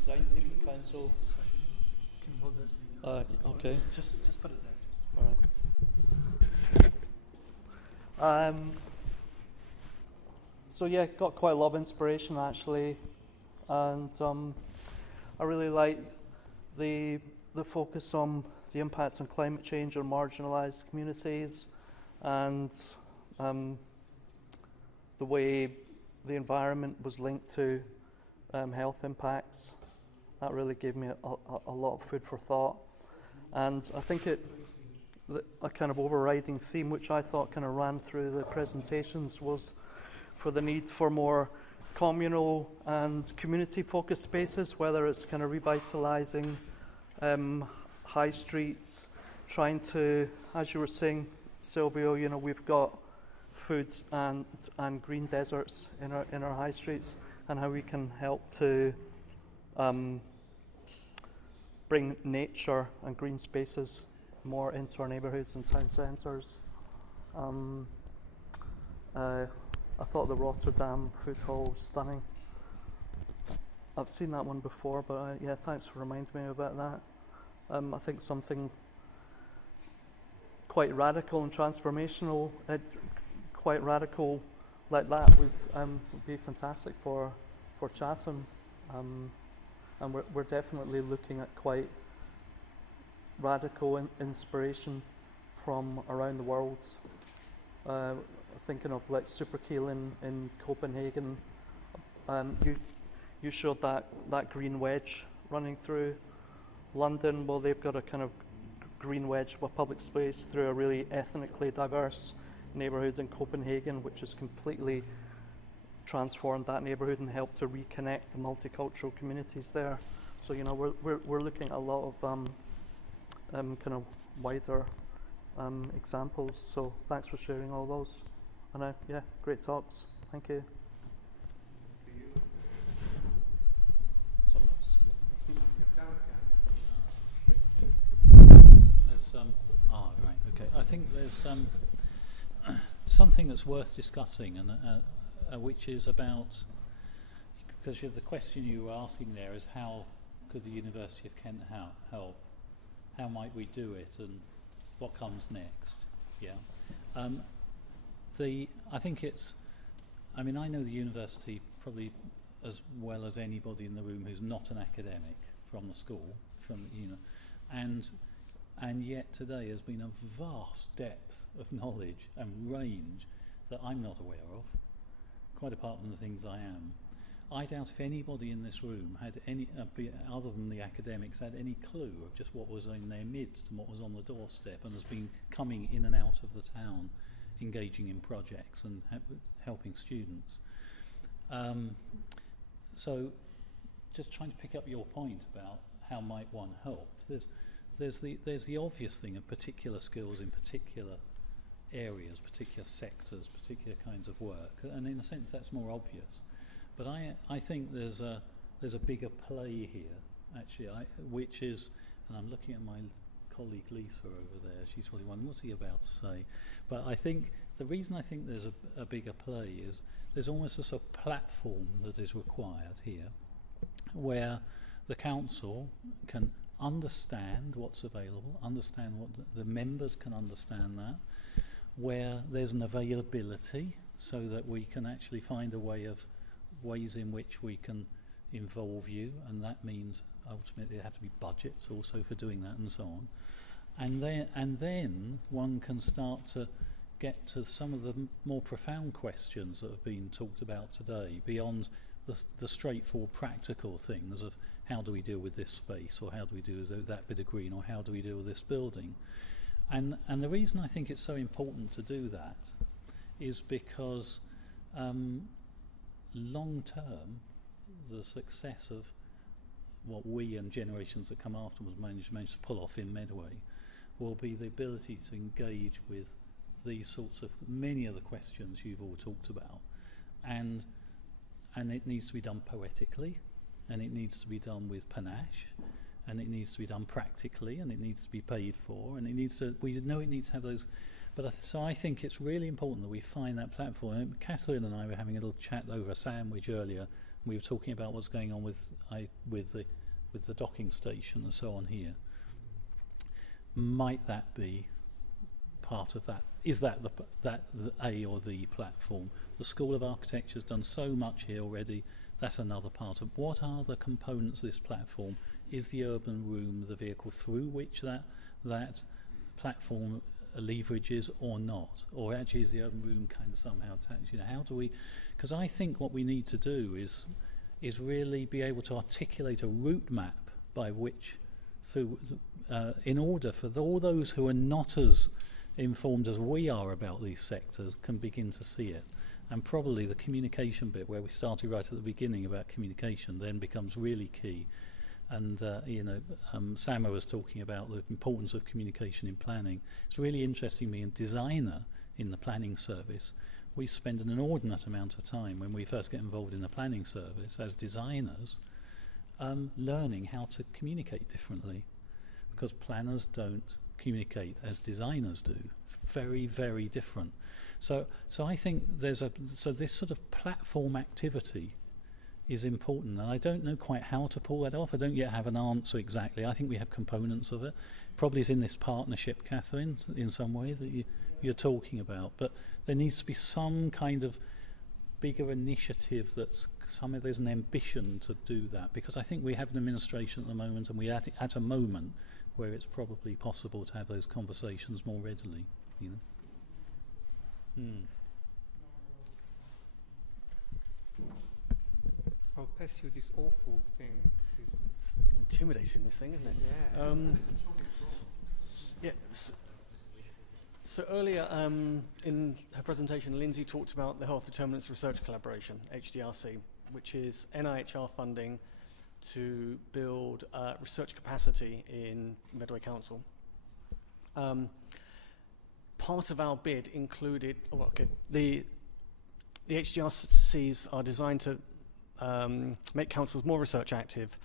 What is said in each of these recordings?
design team at the council. Can you hold this? Okay. Just put it there. All right. So yeah, got quite a lot of inspiration actually, and I really like the focus on the impacts on climate change on marginalised communities, and the way the environment was linked to health impacts. That really gave me a lot of food for thought. And I think a kind of overriding theme which I thought kind of ran through the presentations was for the need for more communal and community-focused spaces, whether it's kind of revitalising high streets, trying to, as you were saying, Silvio, you know, we've got food and green deserts in our high streets, and how we can help to bring nature and green spaces more into our neighbourhoods and town centres. I thought the Rotterdam food hall was stunning. I've seen that one before, but yeah, thanks for reminding me about that. I think something quite radical and transformational, quite radical like that would be fantastic for Chatham. And we're definitely looking at quite radical inspiration from around the world. Thinking of like Superkiel in Copenhagen. You showed that green wedge running through London. Well, they've got a kind of green wedge of a public space through a really ethnically diverse neighbourhoods in Copenhagen, which has completely transformed that neighbourhood and helped to reconnect the multicultural communities there. So you know we're looking at a lot of kind of wider examples. So thanks for sharing all those. And yeah, great talks. Thank you. Someone else? Right. Okay. I think there's something that's worth discussing, and which is about, because the question you were asking there is how could the University of Kent help? How might we do it, and what comes next? Yeah. I think it's. I mean, I know the university probably as well as anybody in the room who's not an academic from the school, and yet today has been a vast depth of knowledge and range that I'm not aware of, quite apart from the things I am. I doubt if anybody in this room had any, other than the academics, had any clue of just what was in their midst and what was on the doorstep and has been coming in and out of the town, engaging in projects and helping students. So just trying to pick up your point about how might one help. There's the obvious thing of particular skills in particular areas, particular sectors, particular kinds of work, and in a sense that's more obvious. But I think there's a bigger play here, actually, which is, and I'm looking at my colleague Lisa over there, she's probably wondering what's he about to say. But I think the reason I think there's a bigger play is there's almost a sort of platform that is required here, where the council can understand what's available, understand what the members can understand that, where there's an availability so that we can actually find a ways in which we can involve you, and that means ultimately there have to be budgets also for doing that and so on. And then one can start to get to some of the more profound questions that have been talked about today, beyond the straightforward practical things of how do we deal with this space, or how do we do that bit of green, or how do we deal with this building. And the reason I think it's so important to do that is because long term, the success of what we and generations that come afterwards managed to pull off in Medway will be the ability to engage with these sorts of many of the questions you've all talked about, and it needs to be done poetically, and it needs to be done with panache, and it needs to be done practically, and it needs to be paid for, and we know it needs to have those So I think it's really important that we find that platform. And Catherine and I were having a little chat over a sandwich earlier. And we were talking about what's going on with the docking station and so on here. Might that be part of that? Is that the A or the platform? The School of Architecture has done so much here already. That's another part of what are the components of this platform? Is the urban room the vehicle through which that platform leverages or not? Or actually is the urban room kind of somehow attached? How do we, because I think what we need to do is really be able to articulate a route map by which in order for all those who are not as informed as we are about these sectors can begin to see it. And probably the communication bit, where we started right at the beginning about communication, then becomes really key. And Samo was talking about the importance of communication in planning. It's really interesting, me and designer in the planning service, we spend an inordinate amount of time when we first get involved in the planning service as designers, learning how to communicate differently, because planners don't communicate as designers do. It's very, very different. So I think this sort of platform activity is important, and I don't know quite how to pull that off. I don't yet have an answer exactly. I think we have components of it. Probably is in this partnership, Catherine, in some way that you're talking about. But there needs to be some kind of bigger initiative there's an ambition to do that, because I think we have an administration at the moment, and we're at a moment where it's probably possible to have those conversations more readily. I'll pass you this awful thing. It's intimidating, this thing, isn't it? Yeah. So earlier in her presentation, Lindsay talked about the Health Determinants Research Collaboration, HDRC, which is NIHR funding to build research capacity in Medway Council. Part of our bid included, the HDRCs are designed to make councils more research active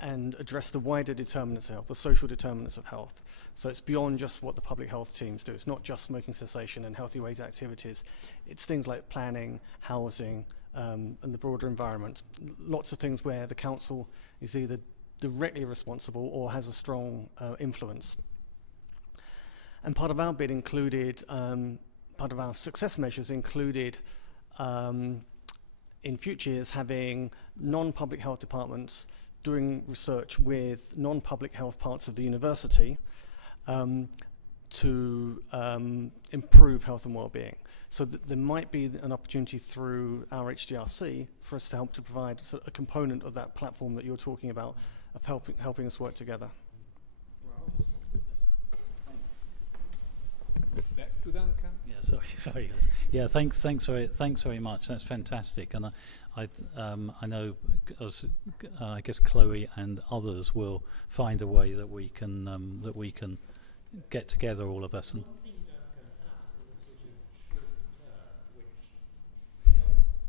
and address the wider determinants of health, the social determinants of health. So it's beyond just what the public health teams do. It's not just smoking cessation and healthy wage activities. It's things like planning, housing, and the broader environment. Lots of things where the council is either directly responsible or has a strong influence. And part of our bid included, part of our success measures included in future years having non-public health departments doing research with non-public health parts of the university to improve health and well-being. So there might be an opportunity through our HDRC for us to help to provide a component of that platform that you're talking about, of helping us work together. Back to Duncan. Yeah, sorry. Yeah, thanks very much. That's fantastic. And I know, I guess Chloe and others will find a way that we can get together, all of us. And one thing Duncan has in the sort of short term, which helps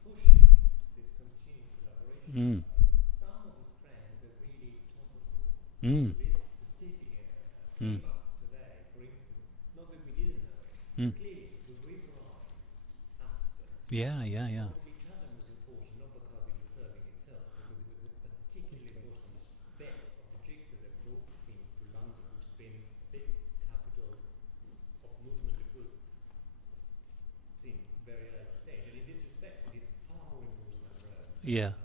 push this continued collaboration. Some of his friends are really topical to this specific area. Today, for instance, not that we didn't know it, clearly the riverine aspect. Yeah. Obviously, Chatham was important not because it was serving itself, because it was a particularly important bit of the jigsaw that brought things to London, which has been a big capital of movement of goods since very early stage. And in this respect, it is far more important than the road. Yeah.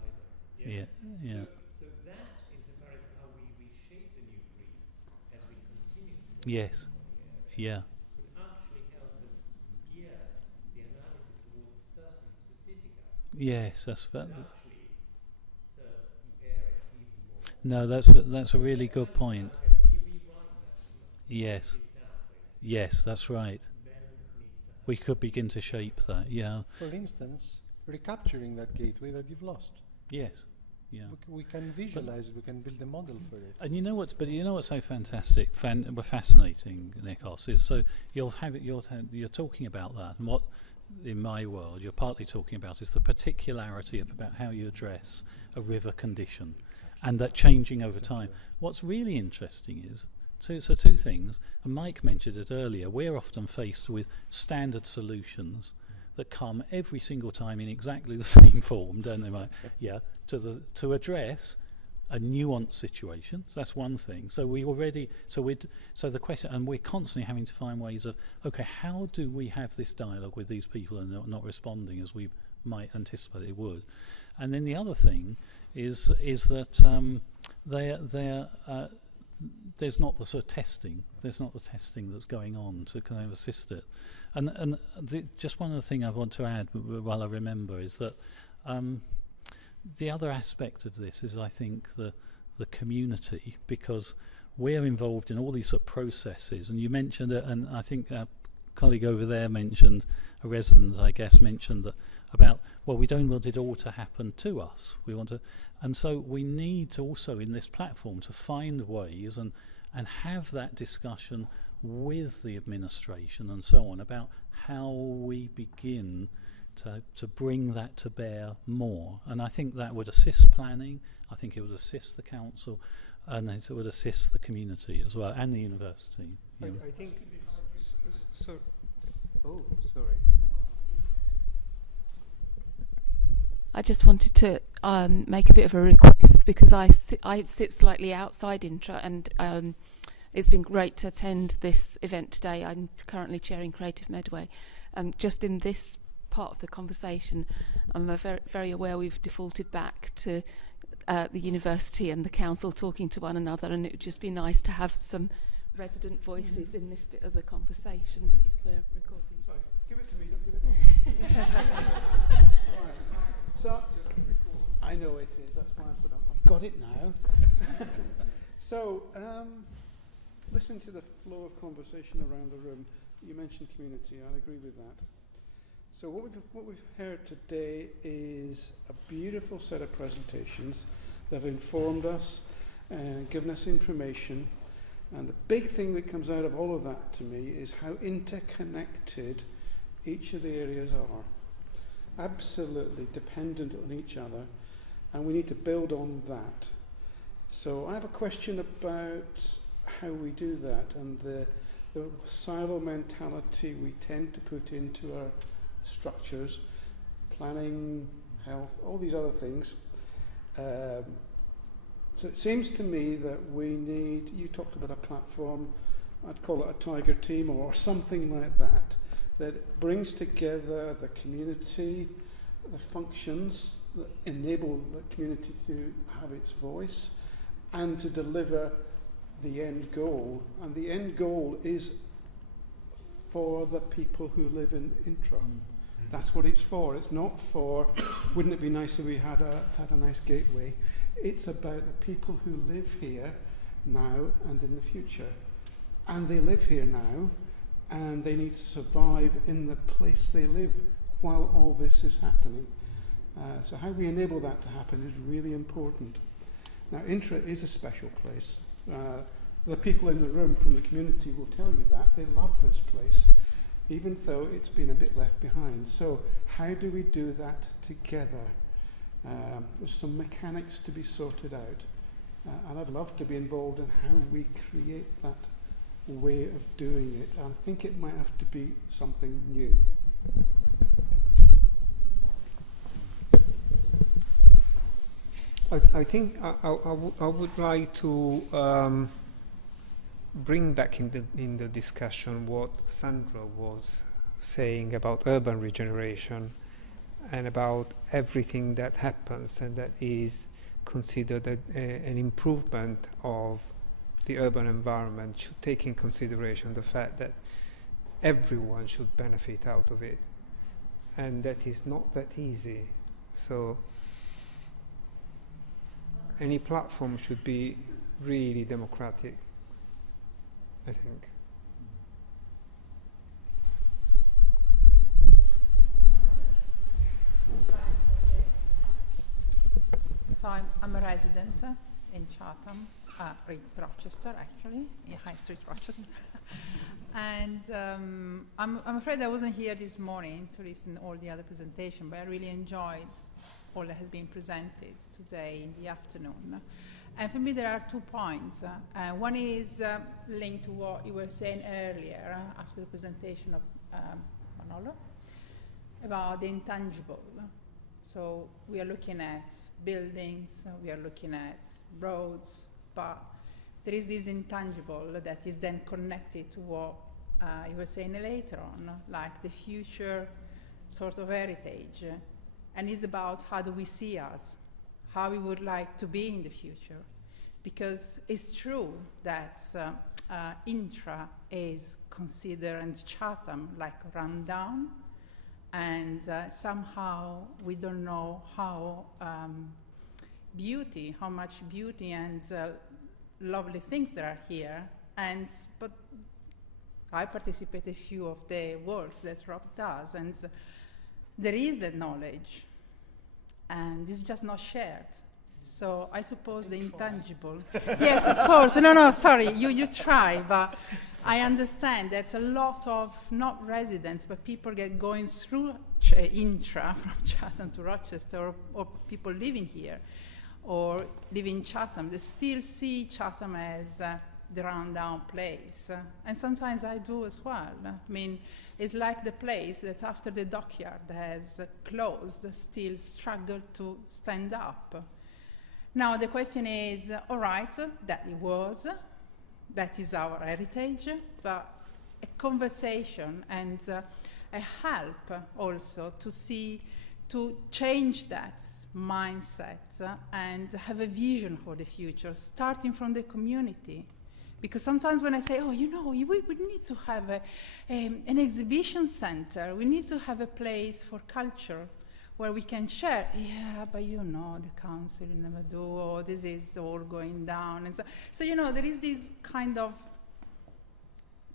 So that, insofar as how we reshape the new briefs as we continue to Yes. Yeah. could actually help us gear the analysis towards certain specific aspects Yes, that's that actually serves the area even more. no. That's a really good point. As we rewrite them, Yes. it's now basically Yes, that's right. then needs to happen. We could begin to shape that. Yeah. For instance, recapturing that gateway that you've lost. Yes. Yeah. We can visualize it, we can build a model for it. And you know what's so fantastic, fascinating, Nikos, is so you're talking about that, and what in my world you're partly talking about is the particularity of about how you address a river condition, and that changing over time. What's really interesting is So two things, and Mike mentioned it earlier, we're often faced with standard solutions that come every single time in exactly the same form, don't they, Mike? Yeah, to address a nuanced situation. So that's one thing. So the question, and we're constantly having to find ways of, okay, how do we have this dialogue with these people and not responding as we might anticipate it would? And then the other thing is that there's not the sort of testing. There's not the testing that's going on to kind of assist it. And just one other thing I want to add while I remember is that the other aspect of this is, I think, the community, because we're involved in all these sort of processes. And you mentioned it, and I think a colleague over there mentioned, a resident, I guess, mentioned that about, well, we don't want it all to happen to us. We want to, and so we need to also in this platform to find ways and have that discussion with the administration and so on about how we begin to bring that to bear more. And I think that would assist planning, I think it would assist the council, and it would assist the community as well, and the university. I think, sorry. I just wanted to make a bit of a request, because I sit slightly outside Intra, and it's been great to attend this event today. I'm currently chairing Creative Medway. Just in this part of the conversation, I'm very aware we've defaulted back to the university and the council talking to one another, and it would just be nice to have some resident voices in this bit of the conversation if we're recording. Sorry, give it to me, don't give it to me. All right. So, I know it is, that's why I put up. I've got it now. So, listening to the flow of conversation around the room, you mentioned community, I agree with that. So what we've heard today is a beautiful set of presentations that have informed us and given us information. And the big thing that comes out of all of that to me is how interconnected each of the areas are. Absolutely dependent on each other, and we need to build on that. So I have a question about how we do that, and the silo mentality we tend to put into our structures, planning, health, all these other things. So it seems to me that we need, you talked about a platform, I'd call it a tiger team or something like that, that brings together the community, the functions that enable the community to have its voice and to deliver the end goal. And the end goal is for the people who live in Intra. That's what it's for. It's not for, wouldn't it be nice if we had a nice gateway? It's about the people who live here now and in the future. And they live here now, and they need to survive in the place they live while all this is happening. So how we enable that to happen is really important. Now, Intra is a special place. The people in the room from the community will tell you that. They love this place, even though it's been a bit left behind. So how do we do that together? There's some mechanics to be sorted out, and I'd love to be involved in how we create that way of doing it. I think it might have to be something new. I think I would like to bring back in the discussion what Sandra was saying about urban regeneration and about everything that happens and that is considered an improvement of the urban environment should take in consideration the fact that everyone should benefit out of it, and that is not that easy. So any platform should be really democratic, I think. So I'm a resident in Chatham, Rochester actually, in High Street, Rochester. And I'm afraid I wasn't here this morning to listen to all the other presentation, but I really enjoyed all that has been presented today in the afternoon. And for me, there are 2 points. One is linked to what you were saying earlier after the presentation of Manolo about the intangible. So we are looking at buildings, we are looking at roads, but there is this intangible that is then connected to what you were saying later on, like the future sort of heritage. And it's about how do we see us, how we would like to be in the future. Because it's true that Intra is considered, and Chatham, like run down, and somehow we don't know how much beauty and lovely things there are here. But I participate in a few of the works that Rob does, and there is that knowledge, and it's just not shared. So I suppose the intangible. Yes, of course. No, sorry, you try, but I understand that's a lot of not residents, but people get going through Intra from Chatham to Rochester, or people living here, or living in Chatham. They still see Chatham as the rundown place, and sometimes I do as well. I mean, it's like the place that after the dockyard has closed, still struggle to stand up. Now the question is, all right, that is our heritage, but a conversation and a help also to change that mindset and have a vision for the future, starting from the community. Because sometimes when I say, we need to have an exhibition center, we need to have a place for culture where we can share. Yeah, but the council never do, or this is all going down. And so there is this kind of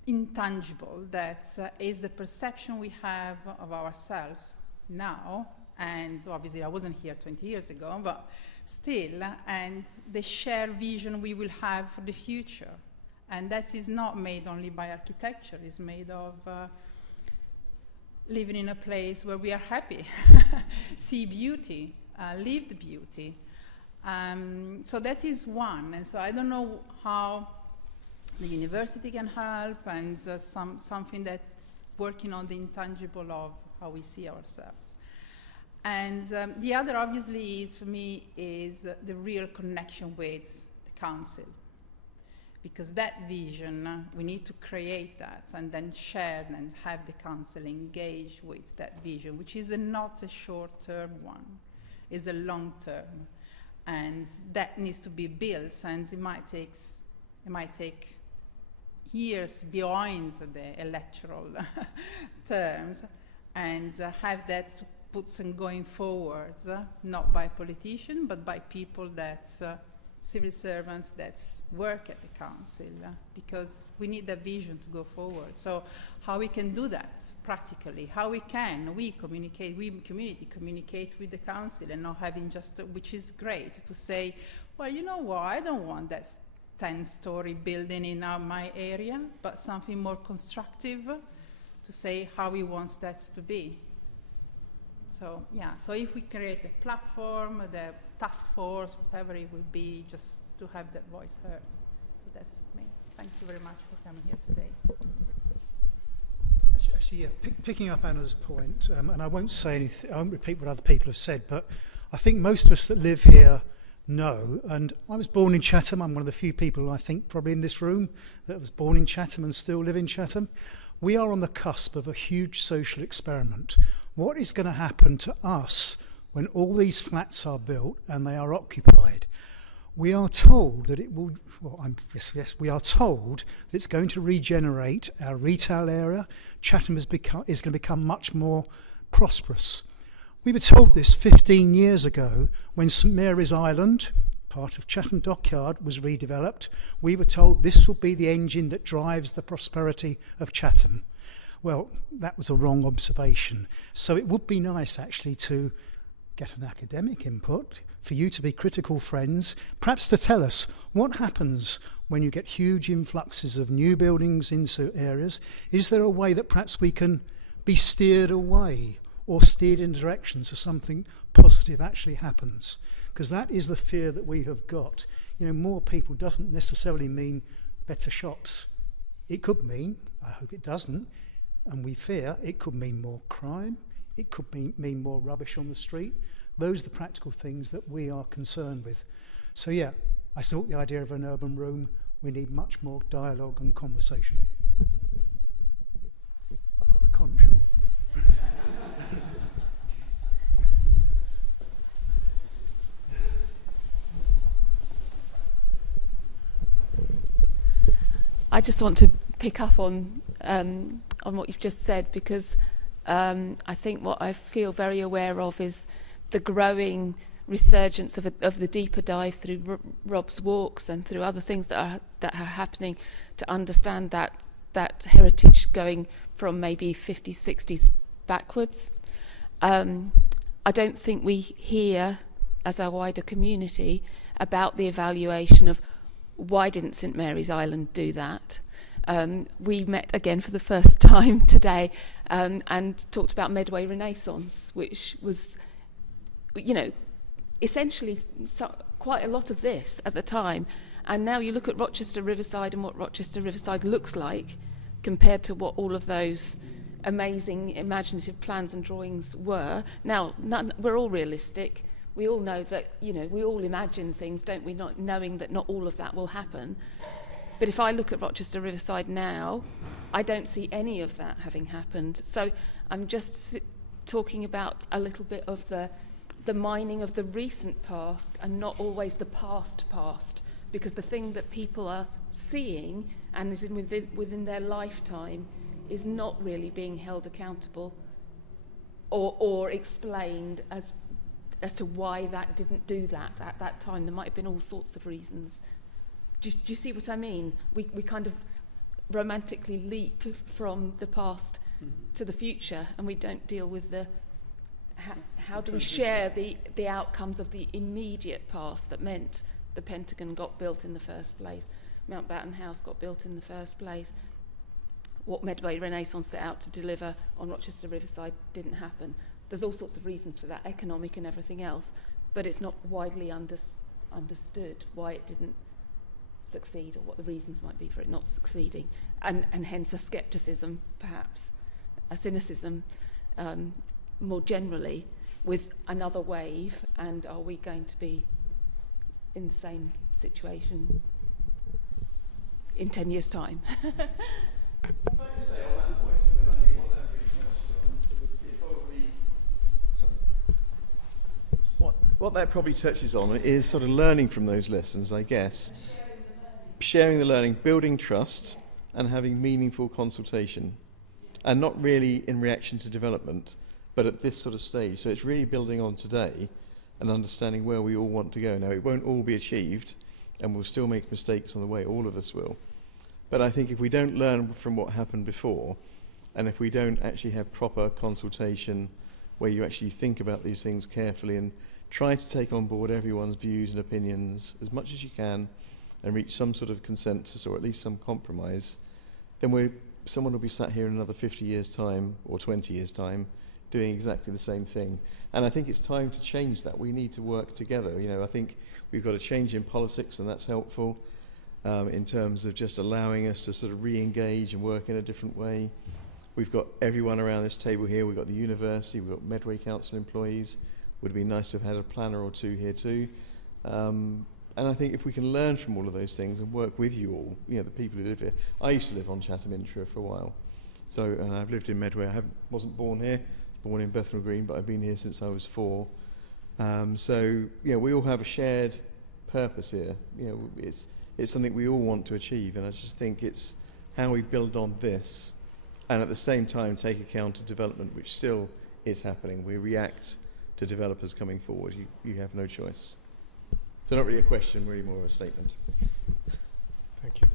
intangible that is the perception we have of ourselves now. And obviously I wasn't here 20 years ago, but still, and the shared vision we will have for the future. And that is not made only by architecture, it's made of living in a place where we are happy, see beauty, lived beauty. So that is one. And so I don't know how the university can help, and something that's working on the intangible of how we see ourselves. And the other, obviously, is for me, is the real connection with the council. Because that vision, we need to create that and then share and have the council engage with that vision, which is not a short-term one, it's a long-term. And that needs to be built, and it might take years beyond the electoral terms, and have that put some going forward, not by politicians, but by people that civil servants that work at the council, because we need that vision to go forward. So how we can do that practically, how we communicate, we community communicate with the council, and not having just, which is great, to say, well, you know what, I don't want that 10-story building in my area, but something more constructive to say how we want that to be. So yeah, so if we create a platform, the task force, whatever it will be, just to have that voice heard. So that's me. Thank you very much for coming here today. Actually, yeah, picking up Anna's point, and I won't say anything, I won't repeat what other people have said, but I think most of us that live here know, and I was born in Chatham. I'm one of the few people, I think, probably in this room that was born in Chatham and still live in Chatham. We are on the cusp of a huge social experiment. What is going to happen to us when all these flats are built and they are occupied? We are told that it will, we are told that it's going to regenerate our retail area. Chatham is going to become much more prosperous. We were told this 15 years ago when St Mary's Island, part of Chatham Dockyard, was redeveloped. We were told this will be the engine that drives the prosperity of Chatham. Well, that was a wrong observation. So it would be nice actually to get an academic input, for you to be critical friends, perhaps to tell us what happens when you get huge influxes of new buildings into areas. Is there a way that perhaps we can be steered away or steered in direction so something positive actually happens. Because that is the fear that we have got. You know, more people doesn't necessarily mean better shops. It could mean, I hope it doesn't, and we fear it could mean more crime, it could mean more rubbish on the street. Those are the practical things that we are concerned with. So yeah, I thought the idea of an urban room, we need much more dialogue and conversation. I've got the conch. I just want to pick up on what you've just said, because I think what I feel very aware of is the growing resurgence of the deeper dive through Rob's walks and through other things that are happening to understand that heritage going from maybe 50s, 60s backwards. I don't think we hear, as a wider community, about the evaluation of why didn't St Mary's Island do that. We met again for the first time today and talked about Medway Renaissance, which was, you know, essentially quite a lot of this at the time. And now you look at Rochester Riverside and what Rochester Riverside looks like compared to what all of those amazing imaginative plans and drawings were. Now, we're all realistic. We all know that, you know, we all imagine things, don't we, not knowing that not all of that will happen. But if I look at Rochester Riverside now, I don't see any of that having happened. So I'm just talking about a little bit of the mining of the recent past and not always the past, because the thing that people are seeing and is within their lifetime is not really being held accountable or explained as to why that didn't do that at that time. There might have been all sorts of reasons. Do you see what I mean? We kind of romantically leap from the past to the future, and we don't deal with the how do we share the outcomes of the immediate past that meant the Pentagon got built in the first place, Mountbatten House got built in the first place, what Medway Renaissance set out to deliver on Rochester Riverside didn't happen. There's all sorts of reasons for that, economic and everything else, but it's not widely understood why it didn't succeed or what the reasons might be for it not succeeding, and hence a scepticism, perhaps, a cynicism more generally with another wave, and are we going to be in the same situation in 10 years' time? If I just say on that point, and then I think what that really what that probably touches on is sort of learning from those lessons, I guess. Sharing the learning, building trust, and having meaningful consultation. And not really in reaction to development, but at this sort of stage. So it's really building on today and understanding where we all want to go. Now, it won't all be achieved, and we'll still make mistakes on the way, all of us will. But I think if we don't learn from what happened before, and if we don't actually have proper consultation where you actually think about these things carefully and try to take on board everyone's views and opinions as much as you can and reach some sort of consensus or at least some compromise, then someone will be sat here in another 50 years' time or 20 years' time doing exactly the same thing. And I think it's time to change that. We need to work together. You know, I think we've got a change in politics, and that's helpful in terms of just allowing us to sort of re-engage and work in a different way. We've got everyone around this table here. We've got the university, we've got Medway Council employees. Would be nice to have had a planner or two here too. And I think if we can learn from all of those things and work with you all, you know, the people who live here. I used to live on Chatham Intra for a while. And I've lived in Medway. I wasn't born here, born in Bethnal Green, but I've been here since I was 4. We all have a shared purpose here. You know, it's something we all want to achieve, and I just think it's how we build on this and at the same time take account of development, which still is happening. We react to developers coming forward. You have no choice. So not really a question, really more of a statement. Thank you.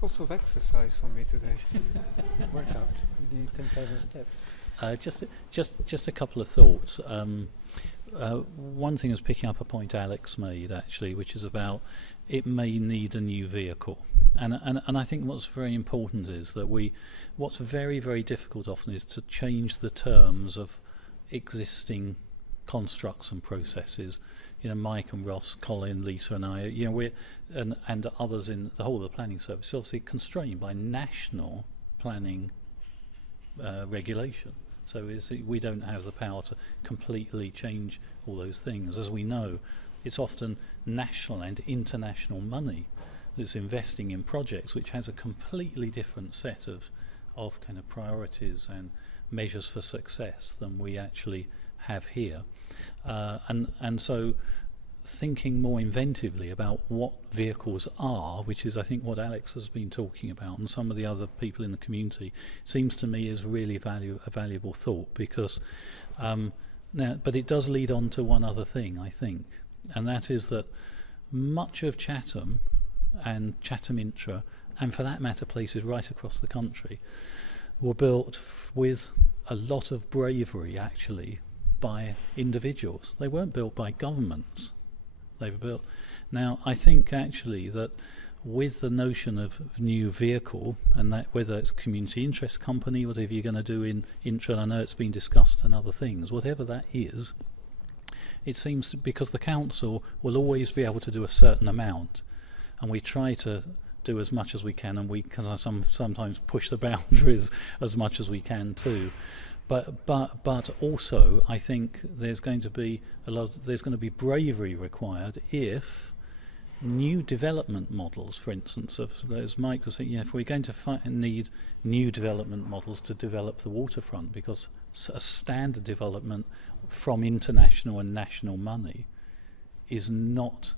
Also of exercise for me today. Workout. You do 10,000 steps. Just a couple of thoughts. one thing is picking up a point Alex made, actually, which is about it may need a new vehicle. And I think what's very important is that what's very, very difficult often is to change the terms of existing constructs and processes. Mike and Ross, Colin, Lisa and I, and others in the whole of the planning service, is obviously constrained by national planning regulation. So we don't have the power to completely change all those things. As we know, it's often national and international money that's investing in projects which has a completely different set of kind of priorities and measures for success than we actually have here. And so thinking more inventively about what vehicles are, which is I think what Alex has been talking about, and some of the other people in the community, seems to me is really a valuable thought, because but it does lead on to one other thing, I think, and that is that much of Chatham and Chatham Intra, and for that matter places right across the country, were built with a lot of bravery, actually, by individuals. They weren't built by governments. They were built. Now, I think actually that with the notion of new vehicle, and that whether it's community interest company, whatever you're going to do in Intra, and I know it's been discussed and other things, whatever that is, it seems because the council will always be able to do a certain amount, and we try to do as much as we can, and we can sometimes push the boundaries as much as we can too. But also, I think there's going to be bravery required if new development models, for instance, as Mike was saying, if we're going to need new development models to develop the waterfront, because a standard development from international and national money is not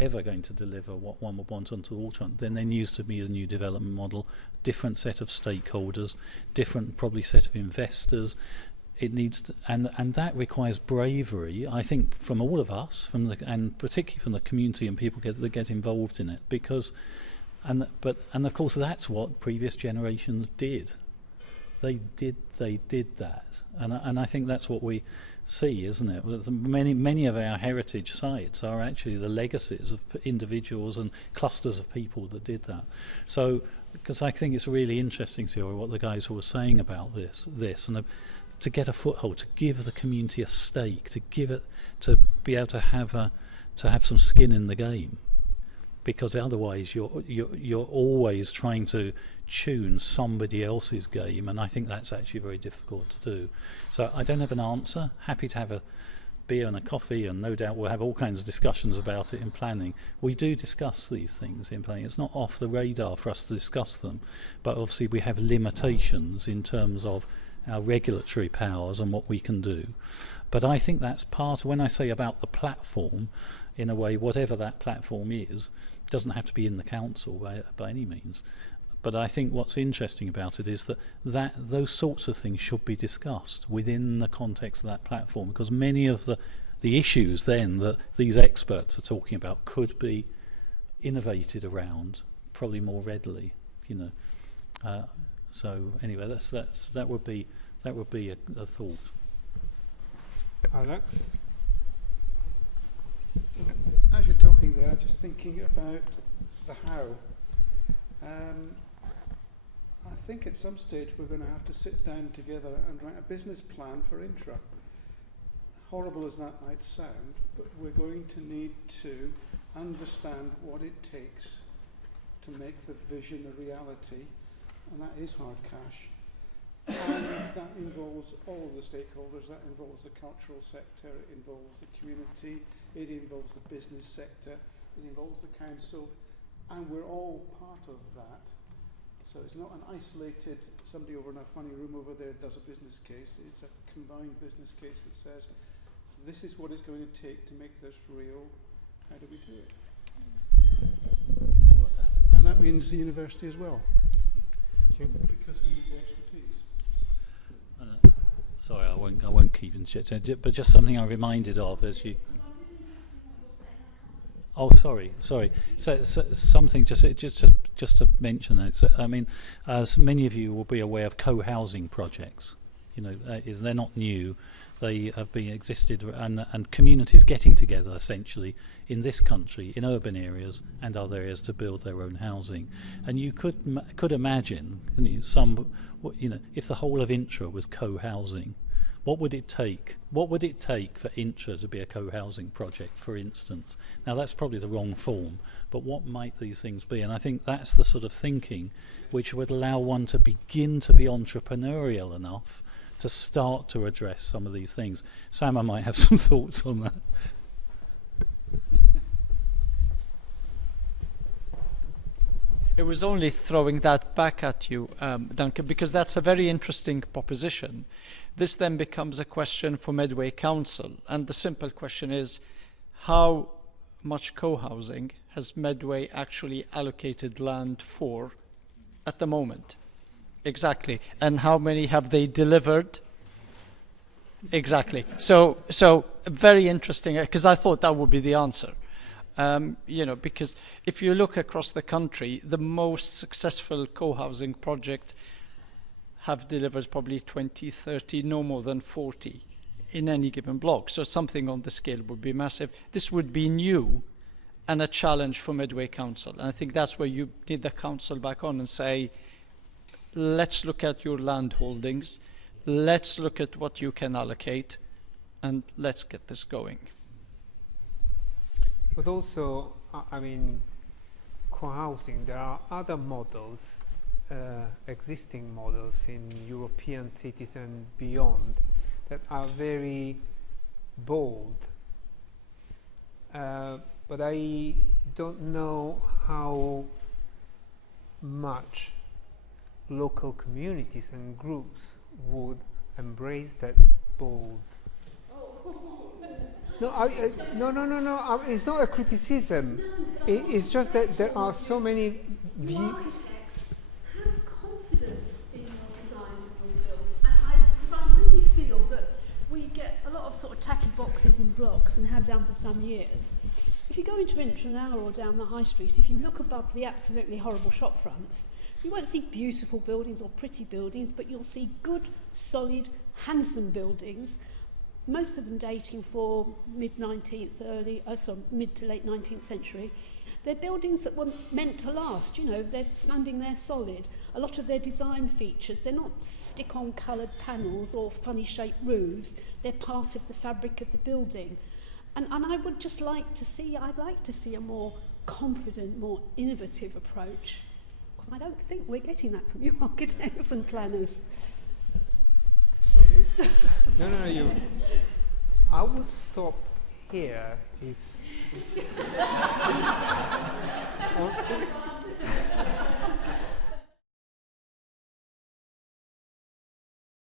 ever going to deliver what one would want onto the waterfront, then there needs to be a new development model, different set of stakeholders, different probably set of investors. It needs to, and that requires bravery, I think, from all of us, and particularly from the community and people that get involved in it, because and of course that's what previous generations did. They did that, and I think that's what we see, isn't it? Many of our heritage sites are actually the legacies of individuals and clusters of people that did that. So, because I think it's really interesting to hear what the guys were saying about this, and to get a foothold, to give the community a stake, to be able to have some skin in the game, because otherwise you're always trying to tune somebody else's game, and I think that's actually very difficult to do. So I don't have an answer. Happy to have a beer and a coffee, and no doubt we'll have all kinds of discussions about it in planning. We do discuss these things in planning. It's not off the radar for us to discuss them, but obviously we have limitations in terms of our regulatory powers and what we can do. But I think that's part of, when I say about the platform, in a way, whatever that platform is, doesn't have to be in the council by any means. But I think what's interesting about it is that those sorts of things should be discussed within the context of that platform, because many of the issues then that these experts are talking about could be innovated around probably more readily, so anyway, that would be a thought. Alex? As you're talking there, I'm just thinking about the how. I think at some stage we're going to have to sit down together and write a business plan for Intra. Horrible as that might sound, but we're going to need to understand what it takes to make the vision a reality, and that is hard cash. And that involves all of the stakeholders, that involves the cultural sector, it involves the community, it involves the business sector, it involves the council, and we're all part of that. So it's not an isolated, somebody over in a funny room over there does a business case. It's a combined business case that says, this is what it's going to take to make this real. How do we do it? And that means the university as well. Because we need the expertise. Sorry, I won't keep in shit, but just something I'm reminded of as you. Oh, sorry. So something just to mention that. So, I mean, as many of you will be aware of co-housing projects is they're not new. They have been existed, and communities getting together essentially in this country, in urban areas and other areas, to build their own housing. And you could imagine if the whole of Intra was co-housing, what would it take? What would it take for Intra to be a co-housing project, for instance? Now that's probably the wrong form, but what might these things be? And I think that's the sort of thinking which would allow one to begin to be entrepreneurial enough to start to address some of these things. Sam, I might have some thoughts on that. It was only throwing that back at you, Duncan, because that's a very interesting proposition. This then becomes a question for Medway Council, and the simple question is, how much co-housing has Medway actually allocated land for at the moment? Exactly. And how many have they delivered? Exactly. So very interesting, because I thought that would be the answer. Because if you look across the country, the most successful co-housing project have delivered probably 20, 30, no more than 40 in any given block. So something on the scale would be massive. This would be new and a challenge for Medway Council. And I think that's where you need the council back on and say, let's look at your land holdings, let's look at what you can allocate, and let's get this going. But also, co-housing, there are other models, existing models in European cities and beyond, that are very bold. But I don't know how much local communities and groups would embrace that bold. No, it's not a criticism. It's just that there are so many architects have confidence in your designs that we build, because I really feel that we get a lot of sort of tacky boxes and blocks, and have done for some years. If you go into Intra now or down the high street, if you look above the absolutely horrible shop fronts, you won't see beautiful buildings or pretty buildings, but you'll see good, solid, handsome buildings, most of them dating for mid to late 19th century. They're buildings that were meant to last, they're standing there solid. A lot of their design features, they're not stick-on coloured panels or funny-shaped roofs, they're part of the fabric of the building. And I would just like to see a more confident, more innovative approach. Because I don't think we're getting that from you architects and planners. Sorry. No, I would stop here if